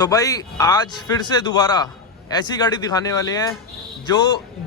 तो भाई आज फिर से दोबारा ऐसी गाड़ी दिखाने वाले हैं जो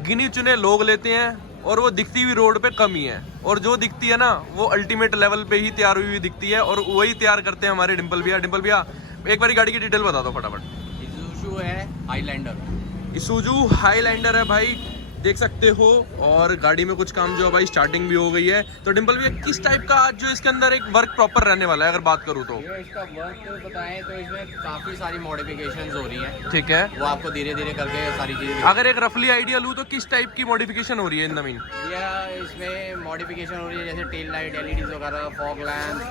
गिने चुने लोग लेते हैं और वो दिखती हुई रोड पे कम ही है, और जो दिखती है ना वो अल्टीमेट लेवल पे ही तैयार हुई दिखती है, और वही तैयार करते हैं हमारे डिम्पल भैया। डिम्पल भैया एक बारी गाड़ी की डिटेल बता दो फटाफट। इसूजू है हाईलैंडर। इसूजू हाईलैंडर है भाई, देख सकते हो। और गाड़ी में कुछ काम जो है भाई स्टार्टिंग भी हो गई है। तो डिम्पल भैया किस टाइप का आज जो इसके अंदर एक वर्क प्रॉपर रहने वाला है अगर बात करूँ तो? इसका वर्क बताएं तो इसमें काफ़ी सारी मॉडिफिकेशंस हो रही हैं। ठीक है, वो आपको धीरे धीरे करके सारी चीज़ें। अगर एक रफली आइडिया लूँ तो किस टाइप की मॉडिफिकेशन हो रही है इन नवीन? या इसमें मॉडिफिकेशन हो रही है जैसे टेल लाइट, एलईडीज वगैरह, fog lamp,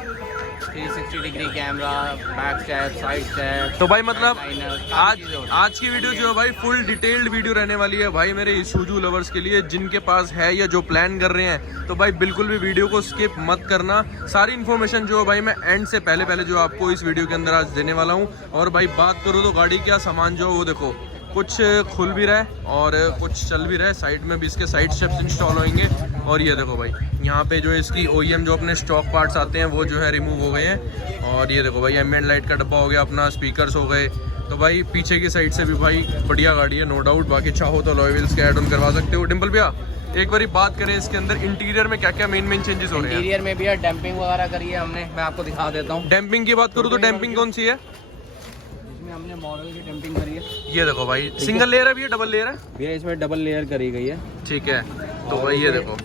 360 degree camera, back step, side step. तो भाई मतलब आज की वीडियो जो है भाई फुल डिटेल्ड वीडियो रहने वाली है भाई मेरे इसूजू लवर्स के लिए, जिनके पास है या जो प्लान कर रहे हैं। तो भाई बिल्कुल भी वीडियो को स्किप मत करना। सारी इन्फॉर्मेशन जो है भाई मैं एंड से पहले जो आपको इस वीडियो के अंदर आज देने वाला हूँ। और भाई बात करूँ तो गाड़ी का सामान जो है वो देखो कुछ खुल भी रहा है और कुछ चल भी रहा है। साइड में भी इसके साइड स्टेप्स इंस्टॉल होंगे। और ये देखो भाई यहाँ पे जो इसकी OEM जो अपने स्टॉक पार्ट्स आते हैं वो जो है रिमूव हो गए हैं। और ये देखो भाई एम्बिएंट लाइट का डब्बा हो गया अपना, स्पीकर्स हो गए। तो भाई पीछे की साइड से भी भाई बढ़िया गाड़ी है नो डाउट। बाकी चाहो तो अलॉय व्हील्स के ऐड ऑन करवा सकते हो। डिम्पल भैया एक बारी बात करें इसके अंदर इंटीरियर में क्या क्या मेन चेंजेस हो रहे हैं? इंटीरियर में भी है डैम्पिंग वगैरह करी है हमने, मैं आपको दिखा देता हूँ। डैम्पिंग की बात करूँ तो डैम्पिंग कौन सी है? इसमें हमने मॉडल की डैम्पिंग करी है। ये देखो भाई सिंगल लेयर है भैया, डबल लेयर है भैया? इसमें डबल लेयर करी गई है। ठीक है, तो भाई ये देखो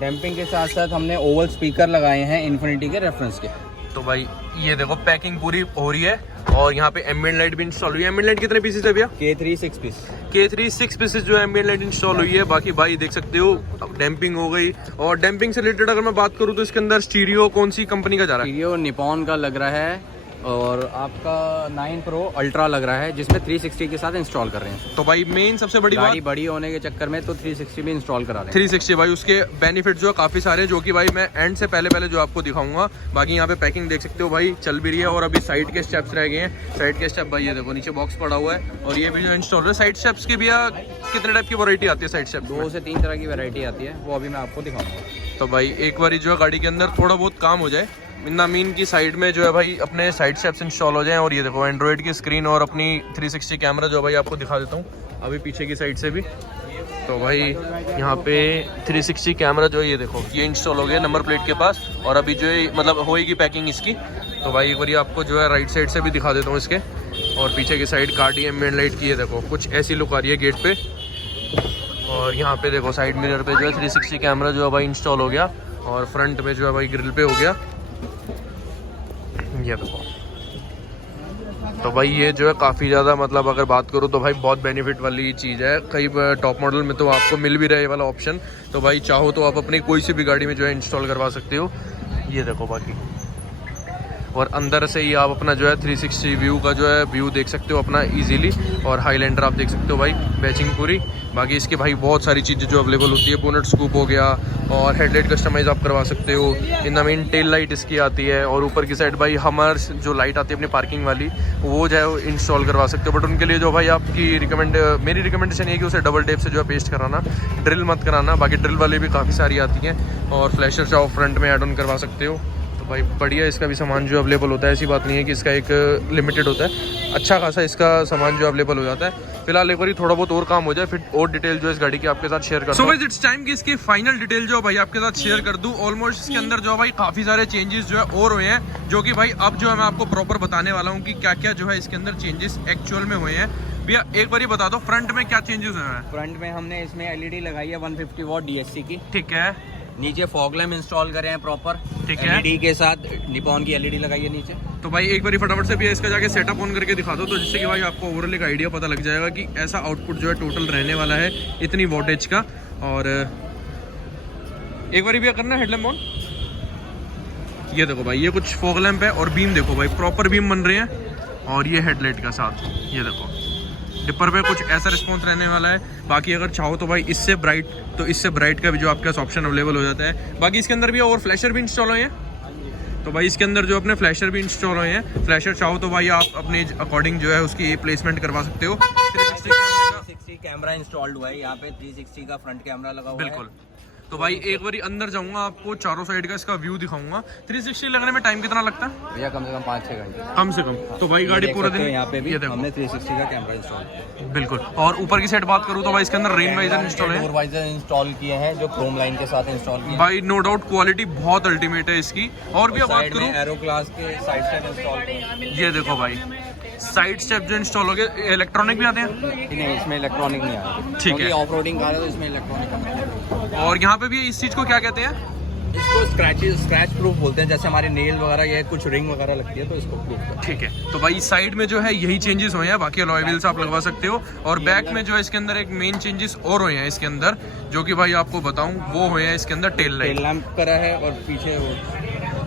डैम्पिंग के साथ साथ हमने ओवल स्पीकर लगाए हैं इन्फिनिटी के रेफरेंस के। तो भाई ये देखो पैकिंग पूरी हो रही है। और यहाँ पे एम्बिएंट लाइट भी इंस्टॉल हुई है। एम्बिएंट लाइट कितने पीसेस है भैया? K3 6 piece. K3 6 पीसेस जो है एम्बिएंट लाइट इंस्टॉल हुई है। बाकी भाई देख सकते हो डैम्पिंग हो गई। और डैम्पिंग से रिलेटेड अगर मैं बात करूँ तो इसके अंदर स्टीरियो कौन सी कंपनी का जा रहा है? स्टीरियो निपॉन का लग रहा है और आपका 9 Pro अल्ट्रा लग रहा है, जिसमें 360 के साथ इंस्टॉल कर रहे हैं। तो भाई मेन सबसे बड़ी गाड़ी बड़ी होने के चक्कर में तो 360 भी इंस्टॉल करा रहे हैं। 360 भाई उसके बेनिफिट जो है काफ़ी सारे, जो कि भाई मैं एंड से पहले जो आपको दिखाऊंगा। बाकी यहाँ पे पैकिंग देख सकते हो भाई चल भी रही है। और अभी साइड के स्टेप्स रह गए हैं। साइड के स्टेप भाई ये देखो नीचे बॉक्स पड़ा हुआ है। और ये भी जो इंस्टॉल है साइड स्टेप्स की भी कितने टाइप की वैरायटी आती है साइड स्टेप? 2 से 3 तरह की वैरायटी आती है, वो अभी मैं आपको दिखाऊंगा। तो भाई एक बार जो है गाड़ी के अंदर थोड़ा बहुत काम हो जाए, मीन की साइड में जो है भाई अपने साइड स्टेप्स इंस्टॉल हो जाएं। और ये देखो एंड्रॉइड की स्क्रीन और अपनी 360 कैमरा जो भाई आपको दिखा देता हूँ अभी पीछे की साइड से भी। तो भाई यहाँ पे 360 कैमरा जो है ये देखो ये इंस्टॉल हो गया नंबर प्लेट के पास। और अभी जो है मतलब होएगी पैकिंग इसकी। तो भाई एक बार आपको जो है राइट साइड से भी दिखा देता हूँ इसके। और पीछे की साइड गाड़ी एम्बिएंट लाइट की ये देखो कुछ ऐसी लुक आ रही है गेट पे। और यहाँ पे देखो साइड मिरर पे जो है 360 कैमरा जो है भाई इंस्टॉल हो गया। और फ्रंट में जो है भाई ग्रिल पे हो गया ये देखो। तो भाई ये जो है काफ़ी ज़्यादा मतलब अगर बात करूँ तो भाई बहुत बेनिफिट वाली चीज़ है। कई टॉप मॉडल में तो आपको मिल भी रहा है ये वाला ऑप्शन। तो भाई चाहो तो आप अपनी कोई सी भी गाड़ी में जो है इंस्टॉल करवा सकते हो। ये देखो बाकी और अंदर से ही आप अपना जो है 360 व्यू का जो है व्यू देख सकते हो अपना इजीली। और हाईलैंडर आप देख सकते हो भाई बैचिंग पूरी। बाकी इसकी भाई बहुत सारी चीज़ें जो अवेलेबल होती है। बोनट स्कूप हो गया और हेडलाइट कस्टमाइज आप करवा सकते हो। इन मीन टेल लाइट इसकी आती है। और ऊपर की साइड भाई हमर जो लाइट आती है अपनी पार्किंग वाली वो जो है इंस्टॉल करवा सकते हो। बट उनके लिए जो भाई आपकी मेरी रिकमेंडेशन है कि उसे डबल टेप से जो है पेस्ट कराना, ड्रिल मत कराना। बाकी ड्रिल वाली भी काफ़ी सारी आती हैं। और फ्लैशर चाहो फ्रंट में ऐड ऑन करवा सकते हो। तो भाई बढ़िया इसका भी सामान जो अवेलेबल होता है। ऐसी बात नहीं है कि इसका एक लिमिटेड होता है, अच्छा खासा इसका सामान जो अवेलेबल हो जाता है। फिलहाल एक बार थोड़ा बहुत और काम हो जाए फिर और डिटेल जो है इस गाड़ी की आपके साथ शेयर कर दूं। सो इट्स टाइम कि इसकी फाइनल डिटेल जो भाई आपके साथ शेयर कर दूं। ऑलमोस्ट इसके अंदर जो भाई काफ़ी सारे चेंजेस जो है और हुए हैं, जो कि भाई अब जो है मैं आपको प्रॉपर बताने वाला हूँ कि क्या क्या जो है इसके अंदर चेंजेस एक्चुअल में हुए हैं। भैया एक बार बता दो फ्रंट में क्या चेंजेस हुए हैं? फ्रंट में हमने इसमें LED लगाई है 150 वॉट DSC की। ठीक है, नीचे फॉग लैम्प इंस्टॉल करे हैं प्रॉपर। ठीक है, LED के साथ निपॉन की LED लगाई है नीचे। तो भाई एक बार फटाफट से भी इसका जाके सेटअप ऑन करके दिखा दो, तो जिससे कि भाई आपको ओवरऑल एक आइडिया पता लग जाएगा कि ऐसा आउटपुट जो है टोटल रहने वाला है इतनी वोल्टेज का। और एक बार भी करना हेडलैम्प ऑन। ये देखो भाई ये कुछ फॉग लैम्प है और बीम देखो भाई प्रॉपर बीम बन रहे हैं। और ये हेडलाइट का साथ ये देखो डिपर पे कुछ ऐसा रिस्पॉन्स रहने वाला है। बाकी अगर चाहो तो भाई इससे ब्राइट तो इससे ब्राइट का भी जो आपके पास ऑप्शन अवेलेबल हो जाता है। बाकी इसके अंदर भी और फ्लैशर भी इंस्टॉल हुए हैं। तो भाई इसके अंदर जो अपने फ्लैशर भी इंस्टॉल हुए हैं। फ्लैशर चाहो तो भाई आप अपने अकॉर्डिंग जो है उसकी प्लेसमेंट करवा सकते हो। 360 कैमरा इंस्टॉल्ड हुआ है यहाँ पे, 360 का फ्रंट कैमरा लगा हुआ है। बिल्कुल। तो भाई एक बारी अंदर जाऊंगा, आपको चारों साइड का इसका व्यू दिखाऊंगा। 360 लगने में टाइम कितना लगता है भैया? कम से कम 5-6 घंटे। कम से कम। तो भाई गाड़ी पूरा दिन यहाँ पे भी ये देखो हमने 360 का कैमरा इंस्टॉल किया। बिल्कुल। और ऊपर की साइड बात करूँ तो भाई इसके अंदर रेन वाइजर इंस्टॉल है, डोर वाइजर इंस्टॉल किए हैं जो क्रोम लाइन के साथ इंस्टॉल किए हैं। भाई नो डाउट क्वालिटी बहुत अल्टीमेट है इसकी। और भी अब बात साइड करूँ, में एरो ग्लास के साइड स्टेप इंस्टॉल किए। ये देखो भाई साइड स्टेप जो इंस्टॉल हो गए, इलेक्ट्रॉनिक भी आते हैं? नहीं, इसमें इलेक्ट्रॉनिक नहीं आया। ठीक है। ऑफ रोडिंग कार है तो इसमें इलेक्ट्रॉनिक। और यहाँ पे भी इस चीज को क्या कहते हैं? इसको स्क्रैच प्रूफ बोलते हैं। जैसे हमारे नेल वगैरह या कुछ रिंग वगैरह लगती है तो इसको प्रूफ। ठीक है। तो भाई साइड में जो है यही चेंजेस हुए हैं, बाकी अलॉय व्हील्स आप लगवा सकते हो। और बैक में जो है इसके अंदर एक मेन चेंजेस और हुए हैं इसके अंदर, जो कि भाई आपको बताऊं वो हुए हैं इसके अंदर टेल लैंप करा है और पीछे वो।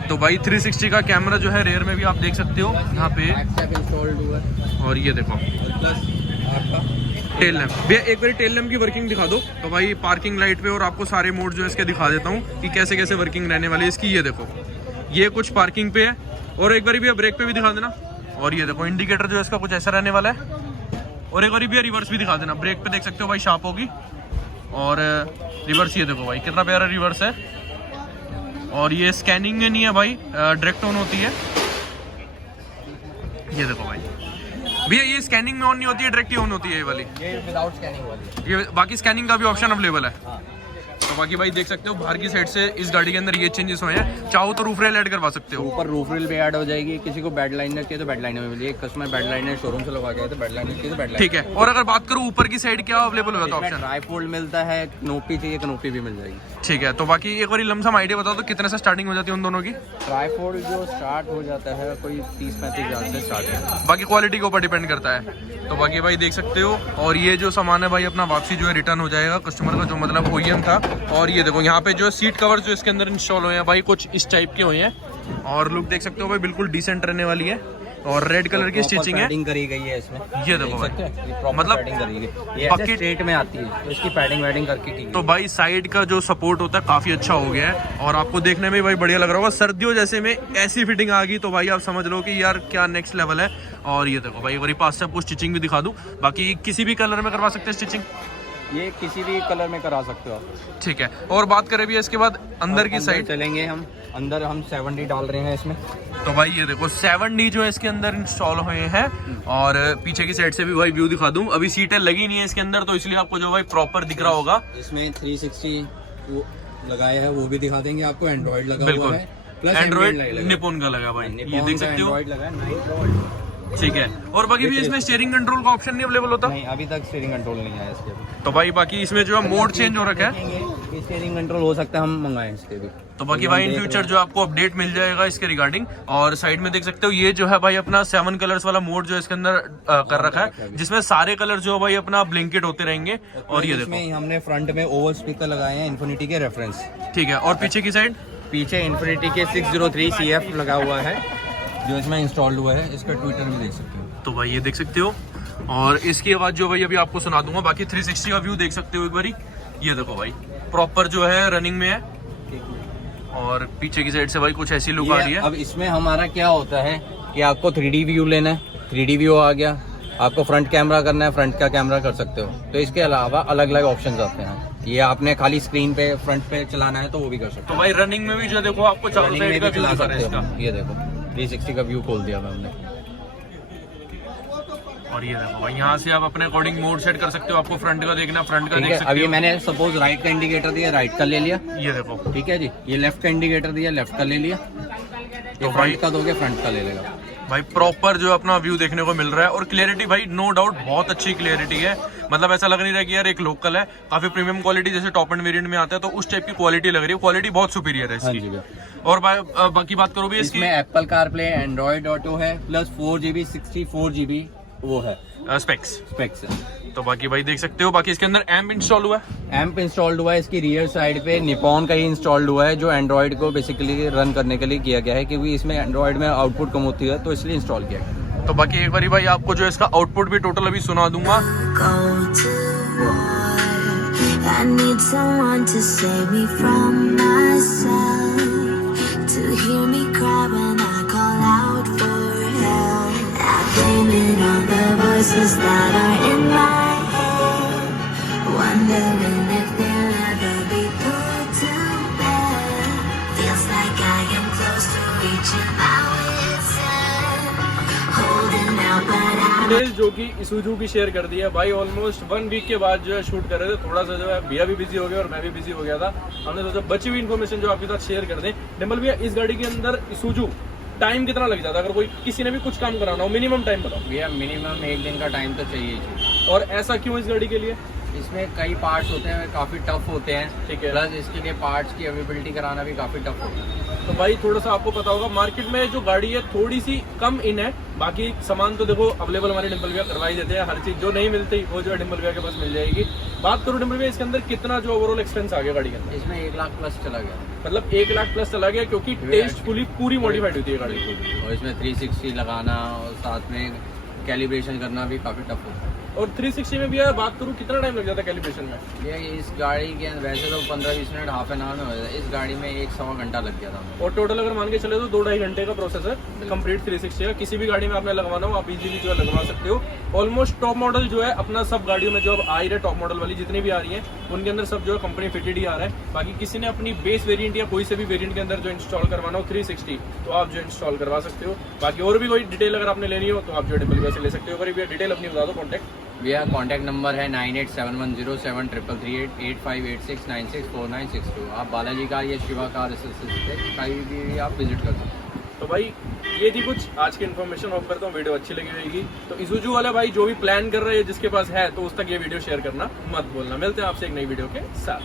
तो भाई 360 का कैमरा जो है रेयर में भी आप देख सकते हो यहाँ पे। इंस्टॉल्ड हुआ है। और ये देखो प्लस आपका टेल लैम्प। भैया एक बार टेल लैम्प की वर्किंग दिखा दो। तो भाई पार्किंग लाइट पे और आपको सारे मोड जो है इसके दिखा देता हूँ कि कैसे कैसे वर्किंग रहने वाली है इसकी। ये देखो ये कुछ पार्किंग पे है, और एक बार भैया ब्रेक पे भी दिखा देना। और ये देखो इंडिकेटर जो है इसका कुछ ऐसा रहने वाला है। और एक बार भैया रिवर्स भी दिखा देना। ब्रेक पे देख सकते हो भाई शार्प होगी, और रिवर्स ये देखो भाई कितना प्यारा रिवर्स है। और ये स्कैनिंग में नहीं है भाई, डायरेक्ट ऑन होती है। ये देखो भाई भैया ये स्कैनिंग में ऑन नहीं होती है, डायरेक्ट ही ऑन होती है ये वाली। ये विदाउट स्कैनिंग वाली। ये बाकी स्कैनिंग का भी ऑप्शन अवेलेबल है। हाँ। तो बाकी भाई देख सकते हो बाहर की साइड से इस गाड़ी के अंदर ये चेंजेस हुए हैं। चाहो तो रूफ रेल ऐड करवा सकते हो। ऊपर रूफ रेल भी ऐड हो जाएगी। किसी को बेड लाइनर चाहिए तो बेड लाइनर में मिलेगी। कस्टमर बेड लाइनर शोरूम से लगा गया तो बेड लाइनर चाहिए तो बेड लाइनर। ठीक है। और अगर बात करूं ऊपर की साइड क्या अवेलेबल होगा ऑप्शन? ट्राई फोल्ड मिलता है, कनोपी चाहिए कनोपी भी मिल जाएगी। ठीक है। तो बाकी एक बार लमसम आइडिया बताओ तो कितने से स्टार्टिंग हो जाती है उन दोनों की? ट्राई फोल्ड जो स्टार्ट हो जाता है कोई 30-35 हज़ार से स्टार्ट है। बाकी क्वालिटी के ऊपर डिपेंड करता है। तो बाकी भाई देख सकते हो। और ये जो सामान है भाई अपना वापसी जो है रिटर्न हो जाएगा कस्टमर का, जो मतलब OEM था। और ये देखो यहाँ पे जो सीट कवर जो इसके अंदर इंस्टॉल हुए हैं भाई कुछ इस टाइप के हुए हैं। और लुक देख सकते हो भाई बिल्कुल डिसेंट रहने वाली है। और रेड कलर की स्टिचिंग है। पैडिंग करी गई है इसमें। ये देखो भाई मतलब पैडिंग करी गई। ये बकेट स्ट्रेट में आती है तो इसकी पैडिंग वैडिंग करके की। तो भाई साइड का जो सपोर्ट होता है काफी अच्छा हो गया है, और आपको देखने में भाई बढ़िया लग रहा होगा। सर्दियों जैसे में ऐसी फिटिंग आ गई तो भाई आप समझ लो कि यार क्या नेक्स्ट लेवल है। और ये देखो भाई वही पास से आपको स्टिचिंग भी दिखा दूं। बाकी किसी भी कलर में करवा सकते हैं स्टिचिंग। ये किसी भी कलर में करा सकते हो आप। ठीक है। और बात करें भी इसके बाद अंदर की साइड चलेंगे हम। अंदर हम 7D डाल रहे हैं इसमें। तो भाई ये देखो 7D जो है इसके अंदर इंस्टॉल हुए हैं। और पीछे की साइड से भी भाई व्यू दिखा दूं। अभी सीटें लगी नहीं है इसके अंदर तो इसलिए आपको जो भाई प्रॉपर दिख रहा होगा। इसमें 360 वो लगाया है वो भी दिखा देंगे आपको। एंड्रॉइड लगा बिल्कुल। हुआ है, प्लस एंड्रॉइड निपुण का लगा भाई, ये देख सकते हो। एंड्रॉइड लगा है 9 ठीक है। और बाकी भी इसमें स्टीयरिंग कंट्रोल का ऑप्शन नहीं अवेलेबल होता? नहीं, अभी तक स्टीयरिंग कंट्रोल नहीं आया इसके। तो भाई बाकी इसमें जो है मोड चेंज हो रखा है। स्टीयरिंग कंट्रोल हो सकता है, हम मंगाएं इसके भी। तो बाकी भाई इन फ्यूचर जो आपको अपडेट मिल जाएगा इसके रिगार्डिंग। और साइड में देख सकते हो ये जो है भाई अपना 7 कलर्स वाला मोड जो इसके अंदर कर रखा है, जिसमें सारे कलर जो है भाई अपना ब्लिंकेट होते रहेंगे। और ये देखो हमने फ्रंट में ओवल स्पीकर लगाए हैं इन्फिनिटी के रेफरेंस। ठीक है। और पीछे की साइड पीछे इन्फिनिटी के 603 CF लगा हुआ है जो इसमें इंस्टॉल्ड हुआ है। इसका ट्विटर में देख सकते हो। तो भाई ये देख सकते हो। और इसकी आवाज जो भाई अभी आपको सुना दूंगा। बाकी 360 का व्यू देख सकते हो एक बारी। ये देखो भाई प्रॉपर जो है रनिंग में है। और पीछे की साइड से भाई कुछ ऐसी लुक आ रही है। अब इसमें हमारा क्या होता है कि आपको 3D व्यू लेना है, 3D व्यू आ गया। आपको फ्रंट कैमरा करना है, फ्रंट का कैमरा कर सकते हो। तो इसके अलावा अलग अलग ऑप्शंस आते हैं। ये आपने खाली स्क्रीन पे फ्रंट पे चलाना है तो वो भी कर सकते हो। तो भाई रनिंग में भी जो देखो आपको चारों साइड का व्यू दिखा रहा है इसका। ये देखो 360 का व्यू खोल दिया हमने। और ये देखो भाई यहाँ से आप अपने अकॉर्डिंग मोड सेट कर सकते हो। आपको फ्रंट का देखना, फ्रंट का देख सकते हो। अब ये मैंने सपोज राइट का इंडिकेटर दिया, राइट का ले लिया। ये देखो ठीक है जी। ये लेफ्ट का इंडिकेटर दिया, लेफ्ट का ले लिया। तो फ्रंट का दोगे, फ्रंट का ले लेगा। भाई प्रॉपर जो अपना व्यू देखने को मिल रहा है। और क्लियरिटी भाई नो डाउट बहुत अच्छी क्लियरिटी है। मतलब ऐसा लग नहीं रहा कि यार एक लोकल है, काफी प्रीमियम क्वालिटी जैसे टॉप एंड वेरिएंट में आता है तो उस टाइप की क्वालिटी लग रही है। क्वालिटी बहुत सुपीरियर है इसकी। और बाकी बात करो भी इसकी, इसमें एप्पल कारप्ले, एंड्रॉइड ऑटो है, प्लस 4GB 64GB वो है स्पेक्स है। तो बाकी भाई देख सकते हो। बाकी इसके अंदर एम्प इंस्टॉल हुआ है। एम्प इंस्टॉल्ड हुआ है। इसकी रियर साइड पे निपॉन का ही इंस्टॉल्ड हुआ है जो एंड्रॉइड को बेसिकली रन करने के लिए किया गया है, क्योंकि इसमें एंड्रॉइड में आउटपुट कम होती है तो इसलिए इंस्टॉल किया गया। तो बाकी एक बारी भाई आपको जो इसका आउटपुट भी टोटल अभी सुना दूंगा। I need someone to save me from myself, to hear me cry when I call out for help. I blame it on the voices that are in my head, wondering if they'll ever be put detail जो कि Isuzu की share कर दी है भाई। Almost 1 week के बाद जो है शूट कर रहे थे, थोड़ा सा जो है भैया भी बिजी हो गया और मैं भी बिजी हो गया था। हमने सोचा बची हुई इन्फॉर्मेशन जो आपके साथ शेयर कर दें। डिम्पल भैया, इस गाड़ी के अंदर इसुजू टाइम कितना लग जाता है अगर कोई किसी ने भी कुछ काम कराना हो? मिनिमम टाइम बताओ भैया। मिनिमम 1 दिन का टाइम तो चाहिए ही। और ऐसा क्यों इस गाड़ी के लिए? इसमें कई पार्ट्स होते हैं, काफ़ी टफ होते हैं। ठीक है। प्लस इसके लिए पार्ट्स की अवेलेबिलिटी कराना भी काफ़ी टफ होता है। तो भाई थोड़ा सा आपको पता होगा, मार्केट में जो गाड़ी है थोड़ी सी कम इन है, बाकी सामान तो देखो अवेलेबल हमारे डिम्पल भैया करवा ही देते हैं। हर चीज जो नहीं मिलती वो जो है डिम्पल भैया के पास मिल जाएगी। बात करूँ डिम्पल भैया, इसके अंदर कितना जो ओवरऑल एक्सपेंस आ गया गाड़ी के अंदर? इसमें 1 लाख प्लस चला गया। मतलब 1 लाख प्लस चला गया, क्योंकि टेस्टफुली पूरी मॉडिफाइड होती है गाड़ी। और इसमें 360 लगाना और साथ में कैलिब्रेशन करना भी काफ़ी टफ होता है। और 360 में भी यार बात करूँ कितना टाइम लग जाता है कैलिब्रेशन में? ये इस गाड़ी के वैसे तो 15-20 मिनट, हाफ एन आवर में हो जाता है। इस गाड़ी में 1-1.25 घंटा लग गया था। और टोटल अगर मान के चले तो 2-2.5 घंटे का प्रोसेस है कंप्लीट 360 का। किसी भी गाड़ी में आपने लगवाना हो आप इजीली जो है लगवा सकते हो। ऑलमोस्ट टॉप मॉडल जो है अपना सब गाड़ियों में जो अब आ रही है, टॉप मॉडल वाली जितनी भी आ रही है उनके अंदर सब जो है कंपनी फिटेड ही आ रहा है। बाकी किसी ने अपनी बेस वेरिएंट या कोई से भी वेरिएंट के अंदर जो इंस्टॉल करवाना हो 360 तो आप जो इंस्टॉल करवा सकते हो। बाकी और भी कोई डिटेल अगर आपने लेनी हो तो आप जो डिम्पल भैया से ले सकते हो। अगर भैया डिटेल अपनी बता दो, कॉन्टैक्ट। भैया कॉन्टैक्ट नंबर है 9871073338 8586964962। आप बालाजी कार या शिवा कार एसेसरीज पे कहीं भी आप विजिट कर सकते हैं। तो भाई ये थी कुछ आज की इन्फॉर्मेशन। होप करता हूँ वीडियो अच्छी लगी होगी। तो इसुजू वाला भाई जो भी प्लान कर रहे हैं जिसके पास है तो उस तक ये वीडियो शेयर करना मत भूलना। मिलते हैं आपसे एक नई वीडियो के साथ।